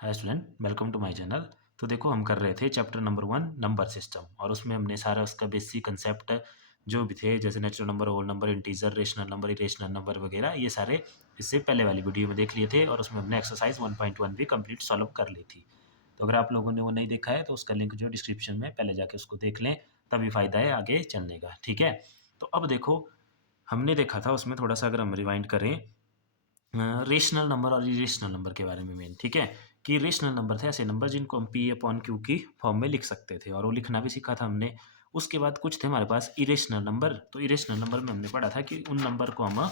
Hi student, welcome to my channel. तो देखो, हम कर रहे थे चैप्टर नंबर 1 नंबर सिस्टम, और उसमें हमने सारा उसका बेसिक कंसेप्ट जो भी थे, जैसे natural number, whole number, integer, rational number, irrational number वगैरह, ये सारे इससे पहले वाली वीडियो में देख लिए थे, और उसमें हमने एक्सरसाइज 1.1 भी कंप्लीट सॉल्व कर ली थी। तो अगर आप लोगों ने वो नहीं देखा है तो उसका लिंक जो डिस्क्रिप्शन में, पहले जाके उसको देख लें, तभी फ़ायदा है आगे चलने का। ठीक है, तो अब देखो, हमने देखा था उसमें थोड़ा सा, अगर हम रिवाइंड करें, रेशनल नंबर और इरेशनल नंबर के बारे में मेन। ठीक है, कि रेशनल नंबर थे ऐसे नंबर जिनको हम पी अपॉन क्यू की फॉर्म में लिख सकते थे, और वो लिखना भी सीखा था हमने। उसके बाद कुछ थे हमारे पास इरेशनल नंबर। तो इरेशनल नंबर में हमने पढ़ा था कि उन नंबर को हम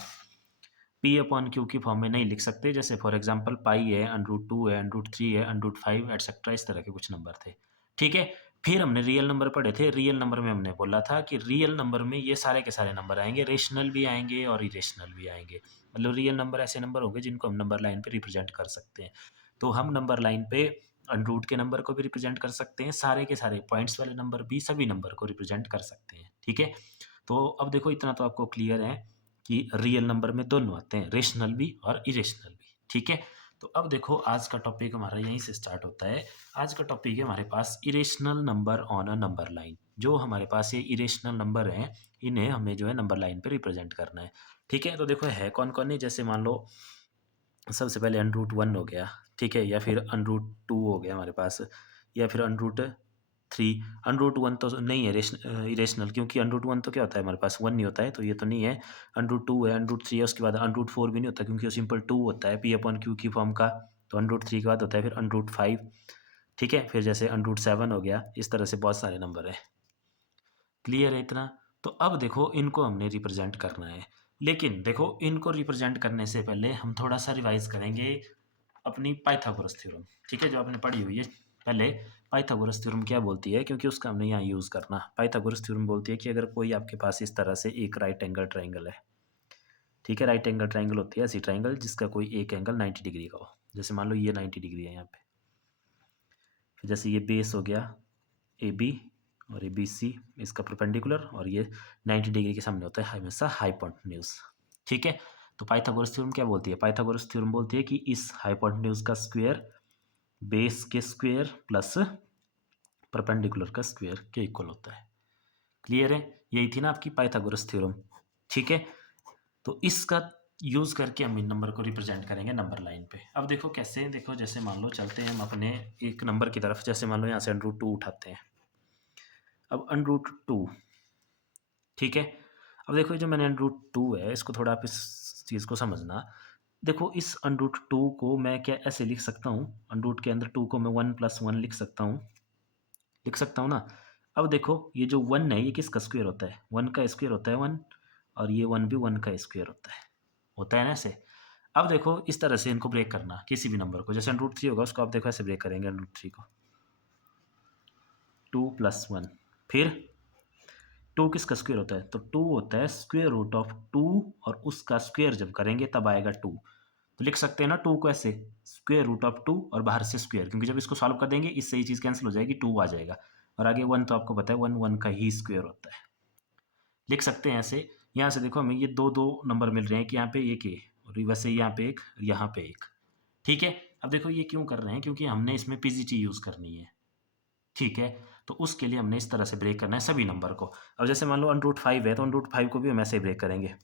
पी अपॉन क्यू की फॉर्म में नहीं लिख सकते, जैसे फॉर एग्जांपल पाई है, √2 है, √3 है, √5 एटसेट्रा, इस तरह के कुछ नंबर थे। ठीक है, फिर हमने रियल नंबर पढ़े थे। रियल नंबर में हमने बोला था कि रियल नंबर में ये सारे के सारे नंबर आएंगे, रेशनल भी आएंगे और इरेशनल भी आएंगे। मतलब रियल नंबर ऐसे नंबर होंगे जिनको हम नंबर लाइन पे रिप्रेजेंट कर सकते हैं। तो हम नंबर लाइन पे अनरूट के नंबर को भी रिप्रेजेंट कर सकते हैं, सारे के सारे पॉइंट्स वाले नंबर भी सभी नंबर को रिप्रेजेंट कर सकते हैं। ठीक है, तो अब देखो, इतना तो आपको क्लियर है कि रियल नंबर में दोनों आते हैं, रेशनल भी और इरेशनल भी। ठीक है, तो अब देखो, आज का टॉपिक हमारा यहीं से स्टार्ट होता है। आज का टॉपिक है हमारे पास irrational number on a number line. जो हमारे पास ये इरेशनल नंबर हैं, इन्हें हमें जो है नंबर लाइन पे रिप्रेजेंट करना है। ठीक है, तो देखो है कौन कौन है। जैसे मान लो, सबसे पहले √1 हो गया, ठीक है, या फिर √2 हो गया हमारे पास, या फिर √3। √1 तो नहीं है इरेशनल, क्योंकि √1 तो क्या होता है, हमारे पास 1 नहीं होता है, तो ये तो नहीं है। √2 है, √3 है, उसके बाद √4 भी नहीं होता, क्योंकि वो सिंपल 2 होता है पी अपॉन क्यू की फॉर्म का। तो √3 के बाद होता है फिर √5। ठीक है, फिर जैसे √7 हो गया, इस तरह से बहुत सारे नंबर है। क्लियर है इतना? तो अब देखो, इनको हमने रिप्रेजेंट करना है। लेकिन देखो, इनको रिप्रेजेंट करने से पहले हम थोड़ा सा रिवाइज करेंगे अपनी पाइथागोरस थ्योरम। ठीक है, जो आपने पढ़ी हुई है पहले। पाइथागोरस थ्योरम क्या बोलती है, क्योंकि उसका हमने यहाँ यूज़ करना। पाइथागोरस थ्योरम बोलती है कि अगर कोई आपके पास इस तरह से एक राइट एंगल ट्राइंगल है, ठीक है, राइट एंगल ट्राइंगल होती है ऐसी ट्राइंगल जिसका कोई एक एंगल 90 डिग्री का हो। जैसे मान लो ये 90 डिग्री है यहाँ पे। फिर जैसे ये बेस हो गया AB, और ये BC, इसका परपेंडिकुलर, और ये 90 डिग्री के सामने होता है हमेशा हाइपोटेन्यूज। ठीक है, तो पाइथागोरस थ्योरम क्या बोलती है? पाइथागोरस थ्योरम बोलती है कि इस हाइपोटेन्यूज का स्क्वायर बेस के स्क्वायर प्लस परपेंडिकुलर का स्क्वायर के इक्वल होता है। क्लियर है? यही थी ना आपकी पाइथागोरस थ्योरम। ठीक है, तो इसका यूज करके हम इन नंबर को रिप्रेजेंट करेंगे नंबर लाइन पे। अब देखो कैसे, देखो जैसे मान लो चलते हैं हम अपने एक नंबर की तरफ। जैसे मान लो यहाँ से √2 उठाते हैं। अब √2, ठीक है। अब देखो, ये जो मैंने √2 है, इसको थोड़ा आप इस चीज़ को समझना। देखो, इस √2 को मैं क्या ऐसे लिख सकता हूँ, √2 के अंदर 2 को मैं 1 + 1 लिख सकता हूँ ना। अब देखो, ये जो 1 है, ये किसका स्क्वायर होता है? 1 का स्क्वायर होता है 1, और ये 1 भी 1 का स्क्वायर होता है ना ऐसे। अब देखो, इस तरह से इनको ब्रेक करना, किसी भी नंबर को। जैसे √3 होगा, उसको आप देखो ऐसे ब्रेक करेंगे, √3 को 2 + 1। फिर 2 किसका स्क्वायर होता है? तो 2 होता है √2, और उसका स्क्वायर जब करेंगे तब आएगा 2। तो लिख सकते हैं ना 2 को ऐसे, √2 और बाहर से स्क्वायर, क्योंकि जब इसको सॉल्व कर देंगे इससे ये चीज़ कैंसिल हो जाएगी, 2 आ जाएगा। और आगे 1 तो आपको पता है 1 1 का ही स्क्वायर होता है। लिख सकते हैं ऐसे। यहाँ से देखो, हमें ये दो दो नंबर मिल रहे हैं कि यहाँ पे एक है, और वैसे यहाँ पे एक, यहाँ पे एक। ठीक है, अब देखो ये क्यों कर रहे हैं, क्योंकि हमने इसमें पीजीटी यूज़ करनी है। ठीक है, तो उसके लिए हमने इस तरह से ब्रेक करना है सभी नंबर को। अब जैसे मान लो √5 है, तो √5 को भी हम ऐसे ही ब्रेक करेंगे।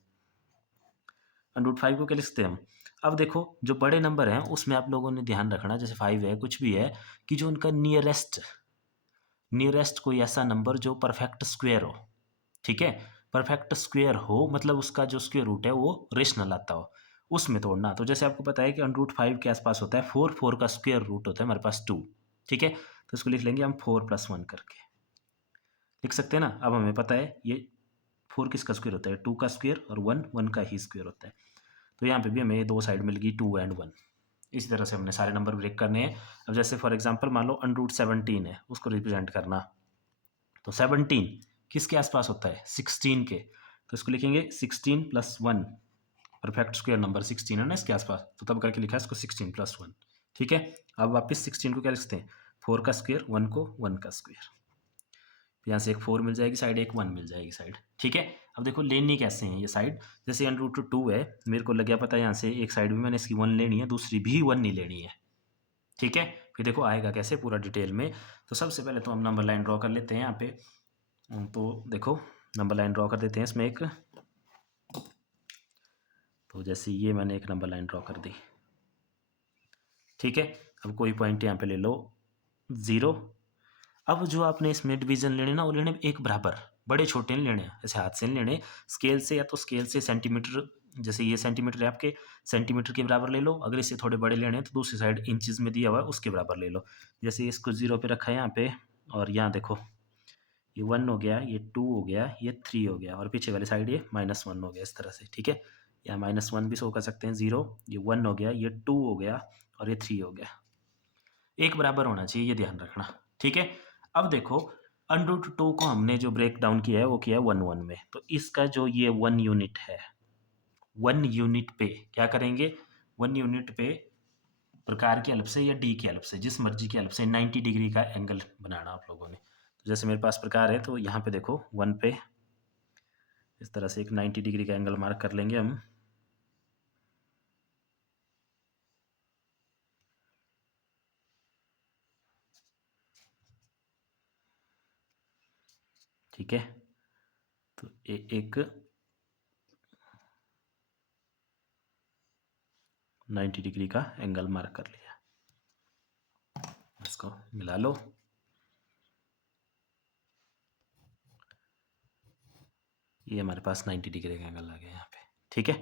√5 को क्या लिखते हैं हम? अब देखो, जो बड़े नंबर हैं उसमें आप लोगों ने ध्यान रखना, जैसे 5 है, कुछ भी है, कि जो उनका नियरेस्ट कोई ऐसा नंबर जो परफेक्ट स्क्वायर हो। ठीक है, परफेक्ट स्क्वायर हो मतलब उसका जो स्क्वायर रूट है वो रेशनल आता हो, उसमें तोड़ना। तो जैसे आपको पता है कि √5 के आसपास होता है 4, 4 का स्क्वायर रूट होता है हमारे पास 2। ठीक है, तो इसको लिख लेंगे हम 4 + 1 करके, लिख सकते हैं ना। अब हमें पता है ये 4 किसका स्क्वायर होता है? 2 का स्क्वायर, और 1 1 का ही स्क्वायर होता है। तो यहाँ पे भी हमें दो साइड मिल गई, 2 और 1। इसी तरह से हमने सारे नंबर ब्रेक करने हैं। अब जैसे फॉर एग्जांपल मान लो √17 है, उसको रिप्रेजेंट करना। तो 17 किसके आसपास होता है? 16 के। तो इसको लिखेंगे 16 + 1, परफेक्ट स्क्वायर नंबर 16 है ना इसके आसपास, तो तब करके लिखा है इसको 16 + 1। ठीक है, अब वापस 16 को क्या लिखते हैं? 4 का स्क्वायर, 1 को 1 का स्क्वायर। यहाँ से एक 4 मिल जाएगी साइड, एक 1 मिल जाएगी साइड। ठीक है, अब देखो लेनी कैसे है ये साइड। जैसे √2 है, मेरे को लग गया पता है यहाँ से एक साइड भी मैंने इसकी 1 लेनी है, दूसरी भी 1 नहीं लेनी है। ठीक है, फिर देखो आएगा कैसे पूरा डिटेल में। तो सबसे पहले तो हम नंबर लाइन ड्रॉ कर लेते हैं यहाँ पे। तो देखो नंबर लाइन ड्रॉ कर देते हैं इसमें एक। तो जैसे ये मैंने एक नंबर लाइन ड्रॉ कर दी, ठीक है। अब कोई पॉइंट यहाँ पे ले लो 0। अब जो आपने इसमें डिवीजन लेने ना, वो लेने एक बराबर, बड़े छोटे नहीं लेने, ऐसे हाथ से नहीं लेने, स्केल से, या तो स्केल से सेंटीमीटर, जैसे ये सेंटीमीटर है आपके, सेंटीमीटर के बराबर ले लो। अगर इसे थोड़े बड़े लेने हैं तो दूसरी साइड इंचेस में दिया हुआ है उसके बराबर ले लो। जैसे इसको 0 पे रखा है यहाँ पे, और यहाँ देखो ये 1 हो गया, ये 2 हो गया, ये 3 हो गया, और पीछे वाली साइड ये -1 हो गया, इस तरह से, ठीक है। या -1 भी शो कर सकते हैं। 0, ये 1 हो गया, ये 2 हो गया, और ये 3 हो गया। एक बराबर होना चाहिए, ये ध्यान रखना, ठीक है। अब देखो √2 को हमने जो ब्रेक डाउन किया है वो किया है 1 1 में। तो इसका जो ये 1 यूनिट है, 1 यूनिट पे क्या करेंगे, 1 यूनिट पे प्रकार की हेल्प से या डी की हेल्प से, जिस मर्जी की हेल्प से 90 डिग्री का एंगल बनाना आप लोगों ने। तो जैसे मेरे पास प्रकार है, तो यहाँ पे देखो 1 पे इस तरह से एक 90 डिग्री का एंगल मार्क कर लेंगे हम, ठीक है। तो एक 90 डिग्री का एंगल मार्क कर लिया, इसको मिला लो। ये हमारे पास 90 डिग्री का एंगल आ गया यहाँ पे, ठीक है।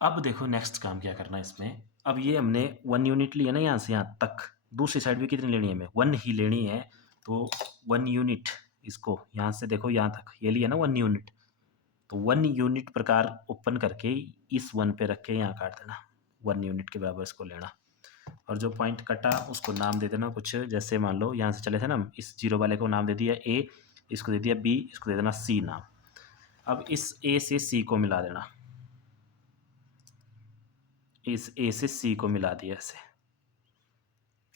अब देखो नेक्स्ट काम क्या करना है इसमें। अब ये हमने 1 यूनिट लिया ना यहाँ से यहाँ तक, दूसरी साइड भी कितनी लेनी है हमें, 1 ही लेनी है। तो 1 यूनिट, इसको यहाँ से देखो यहाँ तक ये लिया ना 1 यूनिट, तो 1 यूनिट प्रकार ओपन करके इस 1 पे रख के यहाँ काट देना, 1 यूनिट के बराबर इसको लेना। और जो पॉइंट कटा उसको नाम दे देना कुछ, जैसे मान लो यहाँ से चले थे ना हम, इस 0 वाले को नाम दे दिया A, इसको दे दिया B, इसको दे देना C नाम। अब इस A से C को मिला देना, इस A से C को मिला दिया ऐसे,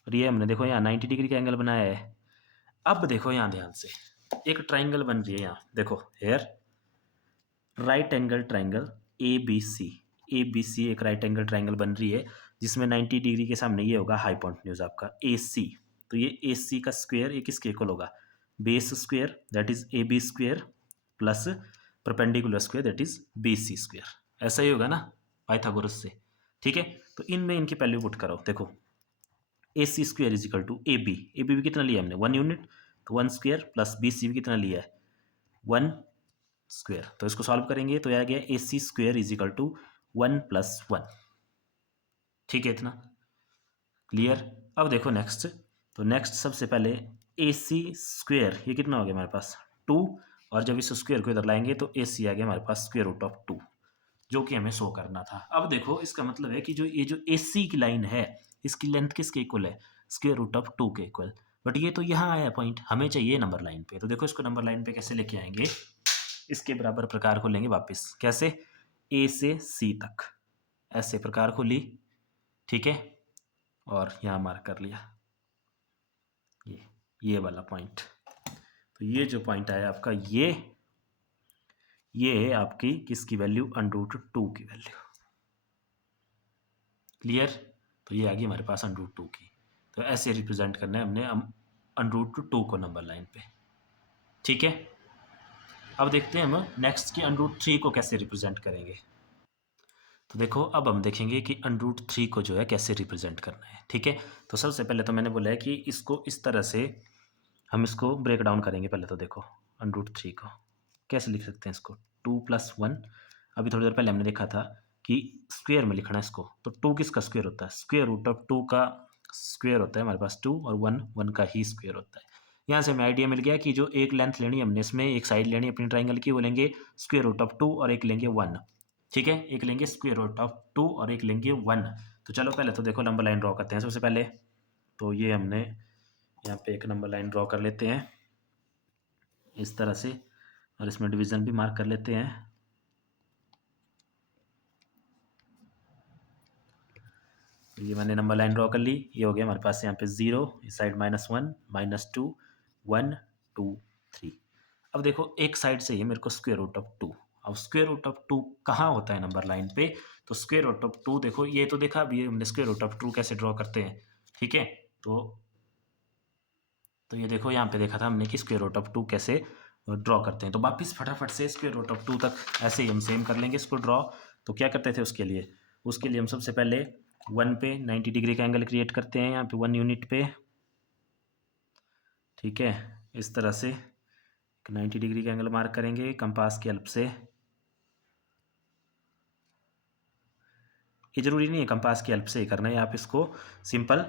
और ये हमने देखो यहाँ 90 डिग्री का एंगल बनाया है। अब देखो यहाँ ध्यान से, एक ट्राइंगल बन रही है यहाँ, देखो here right angle triangle ABC एक राइट एंगल ट्राइंगल बन रही है, जिसमें 90 डिग्री के सामने ये होगा हाइपोटेन्यूज आपका AC। तो ये AC का स्क्वायर ये किसके इक्वल होगा, base square that is AB square plus perpendicular square that is BC square, ऐसा ही होगा ना पाइथागोरस से, ठीक है। तो इनमें इनकी वैल्यू पुट करो, देखो AC square is equal to AB, AB भी कितना लिया हमने 1 यूनिट, तो 1 स्क्वायर प्लस BC भी कितना लिया है 1 स्क्वायर। तो इसको सॉल्व करेंगे तो यह आ गया AC square is equal to 1 + 1, ठीक है। इतना क्लियर। अब देखो नेक्स्ट, तो नेक्स्ट सबसे पहले AC स्क्वायर ये कितना हो गया हमारे पास 2, और जब इस स्क्वायर को इधर लाएंगे तो AC आ गया हमारे पास √2, जो कि हमें शो करना था। अब देखो इसका मतलब है कि जो ये जो AC की लाइन है, इसकी लेंथ किसके इक्वल है, √2 के इक्वल। बट ये तो यहाँ आया पॉइंट, हमें चाहिए नंबर लाइन पे। तो देखो इसको नंबर लाइन पे कैसे लेके आएंगे, इसके बराबर प्रकार को लेंगे वापस, कैसे, A से C तक ऐसे प्रकार को ली, ठीक है, और यहाँ मार्क कर लिया ये वाला पॉइंट। तो ये जो पॉइंट आया आपका, ये है आपकी किसकी वैल्यू, √2 की वैल्यू, क्लियर। तो ये आ गई हमारे पास √2 की। तो ऐसे रिप्रेजेंट करना है हमने √2 को नंबर लाइन पे, ठीक है। अब देखते हैं हम नेक्स्ट की √3 को कैसे रिप्रेजेंट करेंगे। तो देखो अब हम देखेंगे कि √3 को जो है कैसे रिप्रेजेंट करना है, ठीक है। तो सबसे पहले तो मैंने बोला है कि इसको इस तरह से हम इसको ब्रेक डाउन करेंगे। पहले तो देखो √3 को कैसे लिख सकते हैं, इसको 2 + 1, अभी थोड़ी देर पहले हमने देखा था कि स्क्वायर में लिखना है इसको। तो 2 किसका स्क्वायर होता है, √2 का स्क्वायर होता है हमारे पास 2, और 1 का ही स्क्वायर होता है। यहाँ से हमें आइडिया मिल गया कि जो एक लेंथ लेनी है हमने इसमें, एक साइड लेनी है अपनी ट्राइंगल की, वो लेंगे √2 और एक लेंगे 1, ठीक है। एक लेंगे √2 और एक लेंगे 1। तो चलो पहले तो देखो नंबर लाइन ड्रॉ करते हैं सबसे पहले। तो ये हमने यहाँ पे एक नंबर लाइन ड्रॉ कर लेते हैं इस तरह से, और इसमें डिवीज़न भी मार्क कर लेते हैं। ये मैंने नंबर लाइन ड्रॉ कर ली, ये हो गया हमारे पास यहाँ पे 0, इस साइड -1 -2 1 2 3। अब देखो एक साइड से ही मेरे को √2, अब स्क्वायर रूट ऑफ 2 कहाँ होता है नंबर लाइन पे, तो स्क्वायर रूट ऑफ 2 देखो ये तो देखा अभी हमने स्क्वायर रूट ऑफ 2 कैसे ड्रॉ करते हैं, ठीक है। तो ये देखो यहाँ पे देखा था हमने कि स्क्वायर रूट ऑफ 2 कैसे ड्रॉ करते हैं। तो वापिस फटाफट से स्क्वायर रूट ऑफ 2 तक ऐसे ही हम सेम कर लेंगे इसको ड्रॉ। तो क्या करते थे उसके लिए हम सबसे पहले 1 पे 90 डिग्री का एंगल क्रिएट करते हैं, यहाँ पे 1 यूनिट पे, ठीक है। इस तरह से 90 डिग्री का एंगल मार्क करेंगे कंपास की हेल्प से। ये जरूरी नहीं है कंपास की हेल्प से ही करना है, आप इसको सिंपल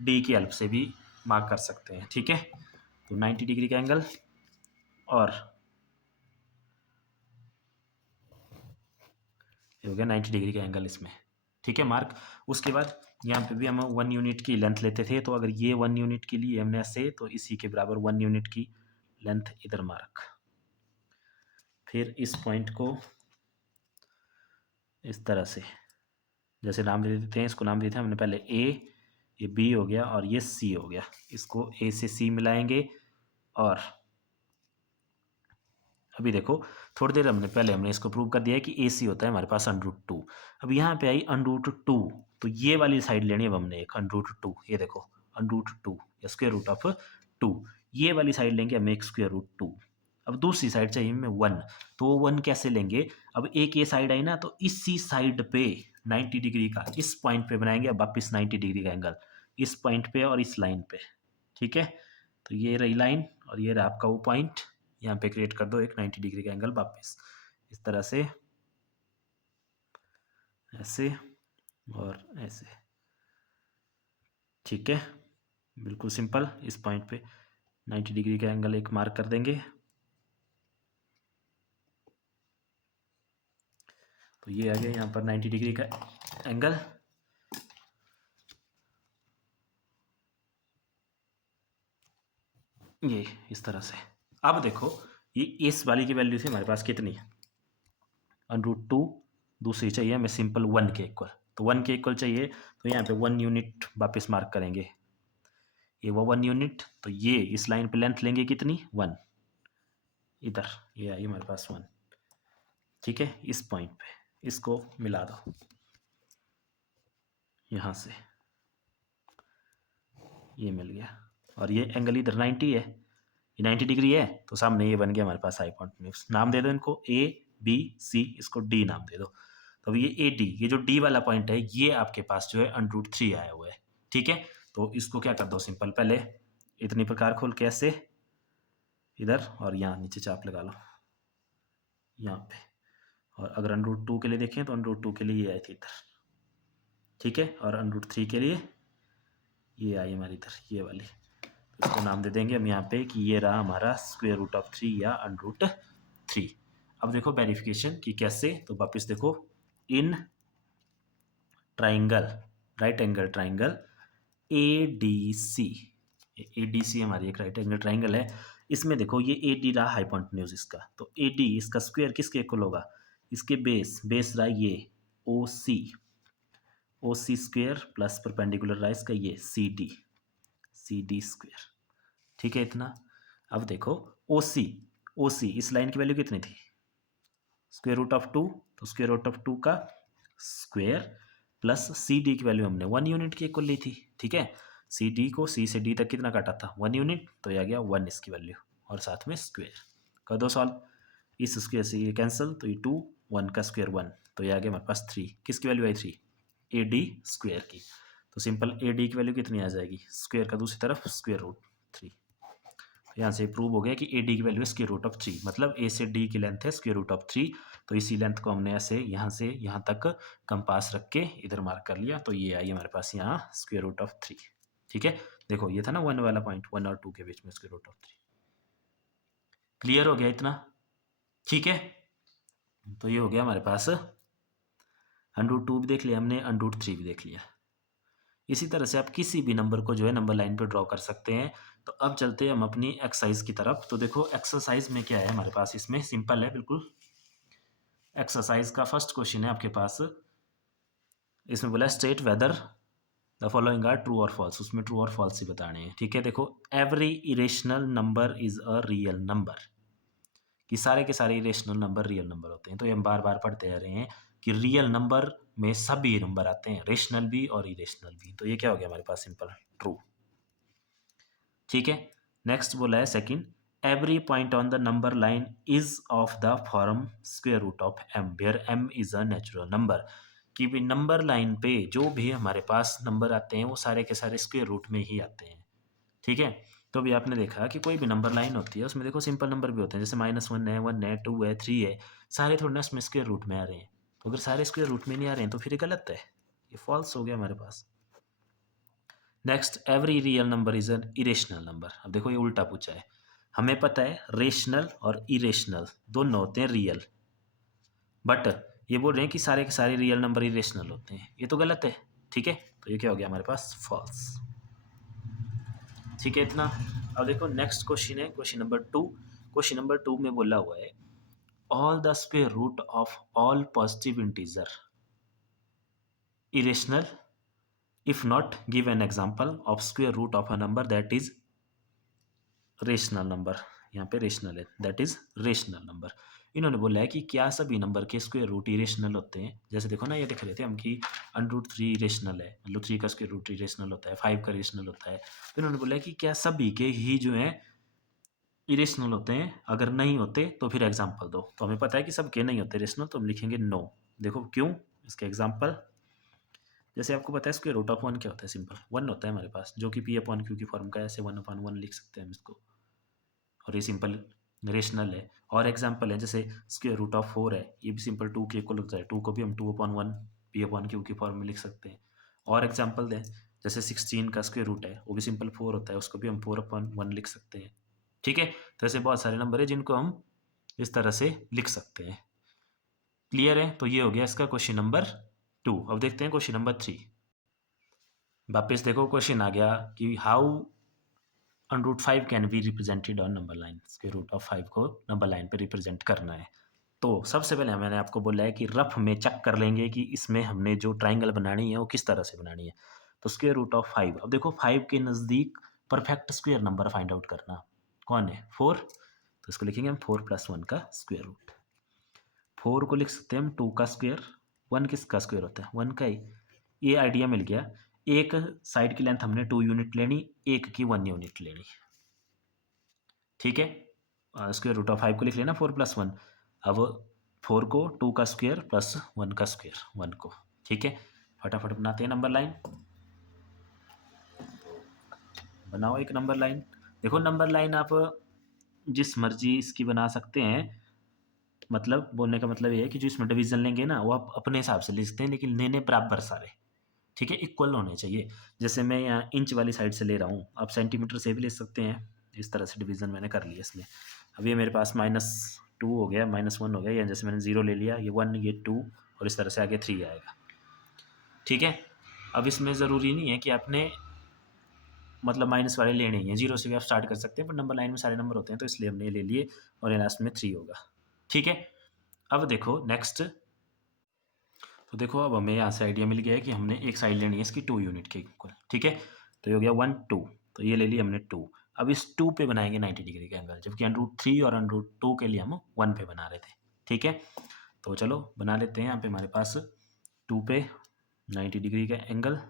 डी की हेल्प से भी मार्क कर सकते हैं, ठीक है। तो 90 डिग्री का एंगल और ये हो गया 90 डिग्री का एंगल इसमें, ठीक है, मार्क। उसके बाद यहाँ पे भी हम 1 यूनिट की लेंथ लेते थे, तो अगर ये 1 यूनिट के लिए हमने ऐसे, तो इसी के बराबर 1 यूनिट की लेंथ इधर मार्क। फिर इस पॉइंट को इस तरह से जैसे नाम दे देते हैं, इसको नाम देते हैं हमने पहले ए, ये बी हो गया और ये सी हो गया। इसको ए से सी मिलाएंगे और अभी देखो थोड़ी देर हमने इसको प्रूव कर दिया है कि ए सी होता है हमारे पास √2। अब यहाँ पे आई √2, तो ये वाली साइड लेनी है अब हमने एक √2, ये देखो √2 या स्क्वायर रूट ऑफ 2, ये वाली साइड लेंगे हम एक स्क्वायर रूट 2। अब दूसरी साइड चाहिए हमें 1, तो वो 1 कैसे लेंगे, अब एक ये साइड आई ना, तो इसी साइड पे 90 डिग्री का इस पॉइंट पे बनाएंगे अब वापिस 90 डिग्री का एंगल इस पॉइंट पे और इस लाइन पे, ठीक है। तो ये रही लाइन और ये रहा आपका वो पॉइंट, यहाँ पे क्रिएट कर दो एक 90 डिग्री का एंगल वापस इस तरह से, ऐसे और ऐसे, ठीक है, बिल्कुल सिंपल। इस पॉइंट पे 90 डिग्री का एंगल एक मार्क कर देंगे। तो ये आ गया यहाँ पर 90 डिग्री का एंगल। ये इस तरह से। अब देखो ये इस वाली की वैल्यू थी हमारे पास कितनी, √2, दूसरी चाहिए हमें सिंपल 1 के इक्वल, तो 1 के इक्वल चाहिए, तो यहाँ पे 1 यूनिट वापस मार्क करेंगे, ये वो 1 यूनिट, तो ये इस लाइन पे लेंथ लेंगे कितनी 1, इधर ये आई हमारे पास 1, ठीक है। इस पॉइंट पे इसको मिला दो यहाँ से, ये मिल गया और ये एंगल इधर 90 है, ये 90 डिग्री है, तो सामने ये बन गया हमारे पास हाइपोटेन्यूज। नाम दे दो इनको ए बी सी, इसको डी नाम दे दो। तो ये ए डी, ये जो डी वाला पॉइंट है ये आपके पास जो है √3 आया हुआ है, ठीक है। तो इसको क्या कर दो सिंपल, पहले इतनी प्रकार खोल के ऐसे इधर और यहाँ नीचे चाप लगा लो यहाँ पे, और अगर √2 के लिए देखें तो √2 के लिए ये आई थी इधर, ठीक है, और √3 के लिए ये आई हमारी इधर ये वाली, तो इसको नाम दे देंगे हम यहाँ पे कि ये रहा हमारा स्क्वायर रूट ऑफ 3 या √3। अब देखो वेरिफिकेशन की कैसे, तो वापस देखो in triangle right angle triangle ADC, ADC हमारी एक राइट एंगल ट्राइंगल है, इसमें देखो ये AD रहा हाइपोटेन्यूज इसका, तो AD इसका स्क्वायर किसके इक्वल होगा, इसके बेस रहा ये OC स्क्वायर प्लस परपेंडिकुलर रहा इसका ये CD स्क्वायर, ठीक है इतना। अब देखो OC इस लाइन की वैल्यू कितनी थी, स्क्वायर रूट ऑफ 2, तो स्क्वायर रूट ऑफ 2 का स्क्वायर प्लस CD की वैल्यू हमने 1 यूनिट की इक्वल ली थी, ठीक है। CD को C से D तक कितना काटा था 1 यूनिट, तो यह गया 1 इसकी वैल्यू और साथ में स्क्वायर कर दो सॉल्व, इस स्क्वायर से ये कैंसिल, तो ये 2 1 का स्क्वायर 1, तो ये आ गया हमारे पास 3, किसकी वैल्यू आई 3 AD स्क्वायर की। तो सिंपल AD की वैल्यू कितनी आ जाएगी, स्क्वायर का दूसरी तरफ स्क्वायर रूट 3। यहाँ से प्रूव हो गया कि AD की वैल्यू स्क्वायर रूट ऑफ 3, मतलब A से D की लेंथ है स्क्वायर रूट ऑफ 3, तो इसी लेंथ को हमने ऐसे यहाँ से यहाँ तक कंपास रख के इधर मार्क कर लिया, तो ये आई हमारे पास यहाँ स्क्वायर रूट ऑफ 3, ठीक है। देखो ये था ना 1 वाला पॉइंट, 1 और 2 के बीच में स्क्वायर रूट ऑफ 3, क्लियर हो गया इतना, ठीक है। तो ये हो गया हमारे पास √2 भी देख लिया हमने, √3 भी देख लिया। इसी तरह से आप किसी भी नंबर को जो है नंबर लाइन पे ड्रॉ कर सकते हैं। तो अब चलते हैं हम अपनी एक्सरसाइज की तरफ। तो देखो एक्सरसाइज में क्या है हमारे पास, इसमें सिंपल है बिल्कुल। एक्सरसाइज का फर्स्ट क्वेश्चन है आपके पास, इसमें बोला state whether the following are true और फॉल्स, उसमें ट्रू और फॉल्स ही बताने हैं, ठीक है। देखो every irrational number is a real number, कि सारे के सारे इरेशनल नंबर रियल नंबर होते हैं। तो ये हम बार बार पढ़ते आ रहे हैं कि रियल नंबर में सभी नंबर आते हैं, रेशनल भी और इरेशनल भी। तो ये क्या हो गया हमारे पास, सिंपल ट्रू। ठीक है, नेक्स्ट बोला है second, every point on the number line is of the form square root of M where M is a natural number. कि भी नंबर लाइन पे जो भी हमारे पास नंबर आते हैं वो सारे के सारे स्क्वायर रूट में ही आते हैं। ठीक है, तो अभी आपने देखा कि कोई भी नंबर लाइन होती है उसमें देखो सिंपल नंबर भी होते हैं, जैसे -1 है, 1 है, 2 है, 3 है, सारे थोड़े ना उसमें स्क्वायर रूट में आ रहे हैं। तो अगर सारे स्क्वायर रूट में नहीं आ रहे हैं तो फिर ये गलत है, ये फॉल्स हो गया हमारे पास। Next, every real number is an irrational number. अब देखो ये उल्टा पूछा है, हमें पता है रेशनल और इरेशनल दोनों होते हैं रियल, बट ये बोल रहे हैं कि सारे के सारे रियल नंबर इरेशनल होते हैं, ये तो गलत है। ठीक है, तो ये क्या हो गया हमारे पास, फॉल्स। ठीक है इतना। अब देखो नेक्स्ट क्वेश्चन है क्वेश्चन नंबर 2। क्वेश्चन नंबर 2 में बोला हुआ है all the square root of all positive integer irrational if not give an example of square root of a number that is rational number. यहाँ पे रेशनल है, that is rational number. इन्होंने बोला है कि क्या सभी नंबर के स्क्वायर रूट इरेशनल होते हैं। जैसे देखो ना, ये देख रहे थे हम कि √3 इरेशनल है, मतलब 3 का स्क्वायर रूट इरेशनल होता है, 5 का इरेशनल होता है। तो इन्होंने बोला है कि क्या सभी के ही जो है इरेशनल होते हैं, अगर नहीं होते तो फिर एग्जाम्पल दो। तो हमें पता है कि सबके नहीं होते रेशनल, तो हम लिखेंगे नो। देखो क्यों, इसके एग्जाम्पल, जैसे आपको पता है स्क्वायर रूट ऑफ 1 क्या होता है, सिंपल 1 होता है हमारे पास, जो कि P/Q की फॉर्म का है, ऐसे 1/1 लिख सकते हैं हम इसको, और ये सिंपल रेशनल है। और एग्जाम्पल है जैसे स्क्वायर रूट ऑफ 4 है, ये भी सिंपल 2 के इक्वल होता है, 2 को भी हम 2/1 P/Q की फॉर्म में लिख सकते हैं। और एग्जाम्पल दें, जैसे 16 का स्क्वायर रूट है, वो भी सिंपल 4 होता है, उसको भी हम 4/1 लिख सकते हैं। ठीक है, तो ऐसे बहुत सारे नंबर है जिनको हम इस तरह से लिख सकते हैं। क्लियर है, तो ये हो गया इसका क्वेश्चन नंबर 2। अब देखते हैं क्वेश्चन नंबर 3। वापस देखो क्वेश्चन आ गया कि how √5 can be represented on number line. Square root of 5 को नंबर लाइन पे रिप्रेजेंट करना है। तो सबसे पहले मैंने आपको बोला है कि रफ में चेक कर लेंगे कि इसमें हमने जो ट्राइंगल बनानी है वो किस तरह से बनानी है। तो स्क्वायर रूट ऑफ 5, अब देखो 5 के नज़दीक perfect square number find out करना कौन है, 4। तो इसको लिखेंगे हम 4 + 1 का स्क्वायर रूट। 4 को लिख सकते हैं हम 2 का स्क्वायर, 1 किसका स्क्वायर होता है, 1 का ही। ये आइडिया मिल गया। एक साइड की लेंथ हमने 2 यूनिट लेनी, एक की 1 यूनिट लेनी। ठीक है, स्क्वायर रूट ऑफ 5 को लिख लेना 4 + 1। अब 4 को 2 का स्क्वायर प्लस 1 का स्क्वायर, 1 को। ठीक है, फटाफट बनाते हैं नंबर लाइन। बनाओ एक नंबर लाइन। देखो नंबर लाइन आप जिस मर्जी इसकी बना सकते हैं, मतलब बोलने का मतलब ये है कि जो इसमें डिवीजन लेंगे ना वो आप अपने हिसाब से लिखते हैं, लेकिन लेने बराबर सारे। ठीक है, इक्वल होने चाहिए। जैसे मैं यहाँ इंच वाली साइड से ले रहा हूँ, आप सेंटीमीटर से भी ले सकते हैं। इस तरह से डिवीज़न मैंने कर लिया इसलिए। अब ये मेरे पास -2 हो गया, -1 हो गया, या जैसे मैंने 0 ले लिया, ये 1, ये 2, और इस तरह से आगे 3 आएगा। ठीक है, अब इसमें ज़रूरी नहीं है कि आपने मतलब माइनस वाले लेने ही हैं, 0 से भी आप स्टार्ट कर सकते हैं, पर नंबर लाइन में सारे नंबर होते हैं तो इसलिए हमने ये ले लिए, और लास्ट में 3 होगा। ठीक है, अब देखो नेक्स्ट। तो देखो अब हमें यहाँ से आइडिया मिल गया है कि हमने एक साइड लेनी है इसकी 2 यूनिट के इक्वल। ठीक है, तो ये हो गया 1, 2, तो ये ले लिया हमने 2। अब इस 2 पे बनाएंगे 90 डिग्री का एंगल, जबकि √3 और √2 के लिए हम 1 पे बना रहे थे। ठीक है, तो चलो बना लेते हैं। यहाँ पे हमारे पास 2 पे 90 डिग्री का एंगल।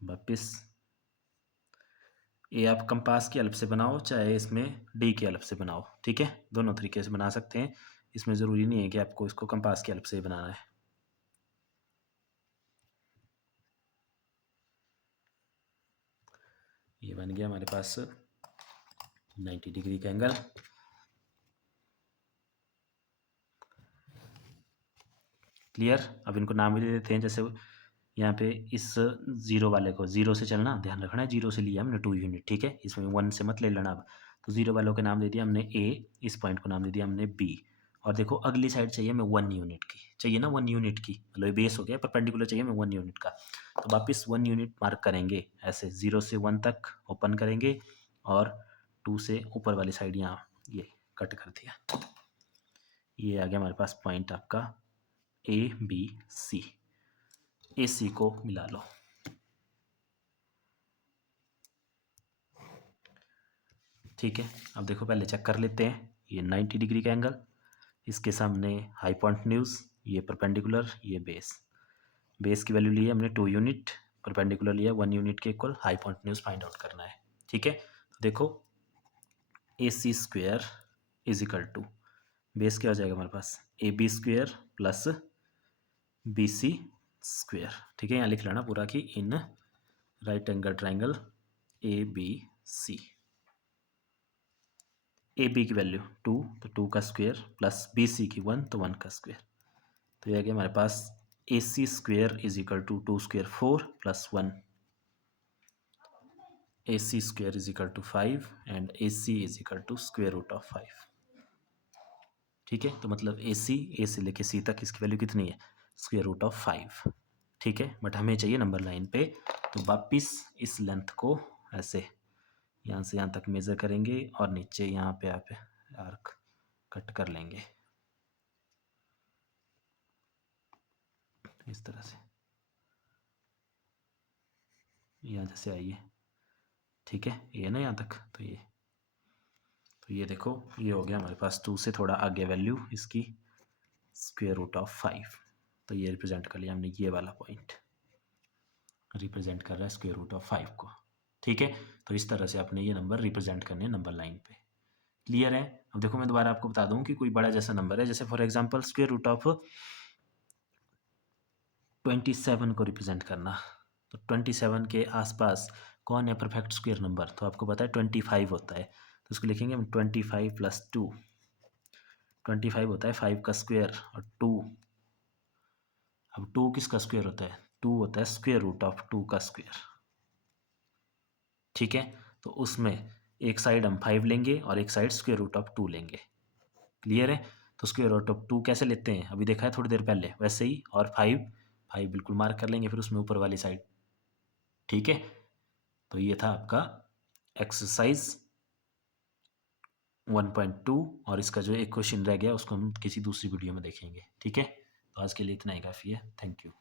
वापिस ये आप कंपास की हेल्प से बनाओ, चाहे इसमें डी की हेल्प से बनाओ। ठीक है, दोनों तरीके से बना सकते हैं, इसमें ज़रूरी नहीं है कि आपको इसको कंपास की हेल्प से ही बनाना है। ये बन गया हमारे पास 90 डिग्री का एंगल। क्लियर, अब इनको नाम भी दे देते हैं। जैसे यहाँ पे इस 0 वाले को 0 से चलना, ध्यान रखना है 0 से लिया हमने 2 यूनिट। ठीक है, इसमें 1 से मत ले लेना। अब तो 0 वालों के नाम दे दिया हमने A, इस पॉइंट को नाम दे दिया हमने B। और देखो अगली साइड चाहिए हमें 1 यूनिट की, चाहिए ना 1 यूनिट की, मतलब ये बेस हो गया, परपेंडिकुलर चाहिए हमें 1 यूनिट का। तो वापिस 1 यूनिट मार्क करेंगे, ऐसे 0 से 1 तक ओपन करेंगे, और 2 से ऊपर वाली साइड यहाँ ये कट कर दिया। ये आ गया हमारे पास पॉइंट आपका ABC। AC को मिला लो। ठीक है, अब देखो पहले चेक कर लेते हैं। ये 90 डिग्री का एंगल, इसके सामने हाइपोटेन्यूज, ये परपेंडिकुलर, ये बेस। बेस की वैल्यू ली है हमने 2 यूनिट, परपेंडिकुलर लिया 1 यूनिट के इक्वल, हाइपोटेन्यूज फाइंड आउट करना है। ठीक है, तो देखो AC square is equal to, base क्या हो जाएगा हमारे पास, AB square plus BC square. ठीक है, यहाँ लिख लेना पूरा कि in right angle triangle ABC, AB की वैल्यू 2 तो 2 का स्क्वेयर प्लस BC की 1 तो 1 का स्क्वेयर। तो ये आ गया हमारे पास AC square is equal to 2 square 4 plus 1, AC square is equal to 5 and AC is equal to square root of 5। ठीक है, तो मतलब A से लेके C तक इसकी वैल्यू कितनी है, स्क्वेयर रूट ऑफ 5। ठीक है, बट हमें चाहिए नंबर लाइन पे, तो वापिस इस लेंथ को ऐसे यहाँ से यहाँ तक मेज़र करेंगे और नीचे यहाँ पे आप आर्क कट कर लेंगे इस तरह से, यहाँ जैसे आइए। ठीक है, ये ना यहाँ तक, तो ये देखो ये हो गया हमारे पास 2 से थोड़ा आगे वैल्यू इसकी स्क्वेयर रूट ऑफ 5। तो ये रिप्रेजेंट कर लिया हमने, ये वाला पॉइंट रिप्रेजेंट कर रहा है स्क्वेयर रूट ऑफ 5 को। ठीक है, तो इस तरह से आपने ये नंबर रिप्रेजेंट करने नंबर लाइन पे। क्लियर है? अब देखो मैं दोबारा आपको बता दूं कि कोई बड़ा जैसा नंबर है, जैसे for example square root of 27 को रिप्रेजेंट करना, तो 27 के आसपास कौन है परफेक्ट स्क्वेयर नंबर, तो आपको पता है 25 होता है, तो उसको लिखेंगे हम 25 प्लस 2। 25 होता है 5 का स्क्वेयर और 2, अब 2 किसका स्क्वेयर होता है, 2 होता है स्क्वेयर रूट ऑफ 2 का स्क्वेयर। ठीक है, तो उसमें एक साइड हम 5 लेंगे और एक साइड स्क्वेयर रूट ऑफ 2 लेंगे। क्लियर है? तो स्क्वेयर रूट ऑफ 2 कैसे लेते हैं, अभी देखा है थोड़ी देर पहले, वैसे ही, और 5 बिल्कुल मार्क कर लेंगे फिर उसमें ऊपर वाली साइड। ठीक है, तो ये था आपका एक्सरसाइज 1.2, और इसका जो एक क्वेश्चन रह गया उसको हम किसी दूसरी वीडियो में देखेंगे। ठीक है, तो आज के लिए इतना ही काफ़ी है। Thank you.